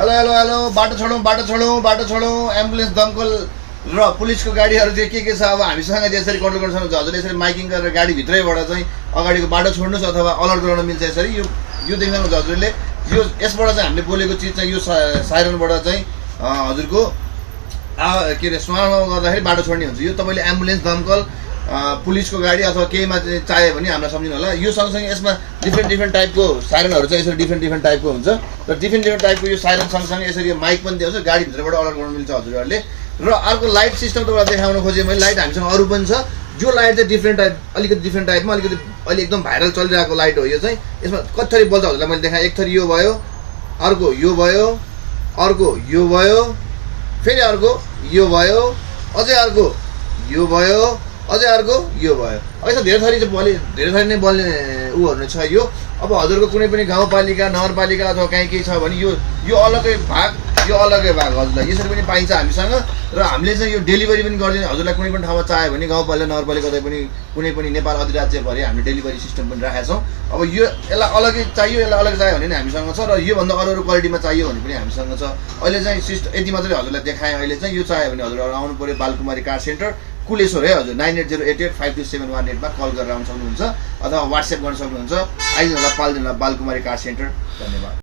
Hello hello hello बाटो छोडौँ ambulance दमकल र पुलिसको गाडीहरू चाहिँ के छ अब हामीसँग यसरी कन्ट्रोल गर्न सक्नुहुन्छ। हजुरले यसरी माइकिङ गरेर गाडीभित्रैबाट चाहिँ अगाडिको बाटो छोड्नुहोस् अथवा अलर्ट गराउन मिल्छ। यसरी यो देख्न सक्नुहुन्छ हजुरले। यो यसबाट चाहिँ हामीले बोलेको चिज चाहिँ यो साइरनबाट चाहिँ हजुरको के अरे स्मरणमा गर्दाखेरि बाटो छोड्ने हुन्छ। यो तपाईँले एम्बुलेन्स दमकल पुलिसको गाडी अथवा केहीमा चाहिँ चाहियो भने हामीलाई सम्झिनु होला। यो सँगसँगै यसमा डिफ्रेन्ट टाइपको साइरनहरू चाहिँ यसरी डिफ्रेन्ट टाइपको हुन्छ र डिफ्रेन्ट टाइपको यो साइरन सँगसँगै यसरी यो माइक पनि दिएको छ। गाडीभित्रबाट अलर्ट गर्न मिल्छ हजुरहरूले। र अर्को लाइट सिस्टम तपाईँलाई देखाउन खोजेँ मैले। लाइट हामीसँग अरू पनि छ। जो लाइट चाहिँ अलिकति डिफ्रेन्ट टाइपमा अलिकति अहिले एकदम भाइरल चलिरहेको लाइट हो यो चाहिँ। यसमा कति थरी बल्छ हजुरलाई मैले देखाएँ। एक थरी यो भयो, अर्को यो भयो, अर्को यो भयो, फेरि अर्को यो भयो, अझै अर्को यो भयो, अझै अर्को यो भयो। अब यसमा धेरै थरी नै बल्ने ऊहरू छ यो। अब हजुरको कुनै पनि गाउँपालिका नगरपालिका अथवा कहीँ केही छ भने यो अलगै भाग हजुरलाई यसरी पनि पाइन्छ हामीसँग। र हामीले चाहिँ यो डेलिभरी पनि गरिदिने हजुरलाई कुनै पनि ठाउँमा चाह्यो भने गाउँपालिका नगरपालिका कतै पनि कुनै पनि नेपाल अधिराज्यभरि हामीले डेलिभरी सिस्टम पनि राखेका छौँ। अब यो यसलाई अलगै चाहियो यसलाई अलग चाहियो भने नि हामीसँग छ। र योभन्दा अरू क्वालिटीमा चाहियो भने पनि हामीसँग छ। अहिले चाहिँ यति मात्रै हजुरलाई देखाएँ। अहिले चाहिँ यो चाहियो भने हजुरहरू आउनु पऱ्यो बालकुमारी कार सेन्टर कुलेश्वर है हजुर। 9808852718 मा कल गरेर आउन सक्नुहुन्छ अथवा व्हाट्सएप गर्न सक्नुहुन्छ। आइदिनु होला पाल्दिनु होला बालकुमारी कार सेन्टर। धन्यवाद।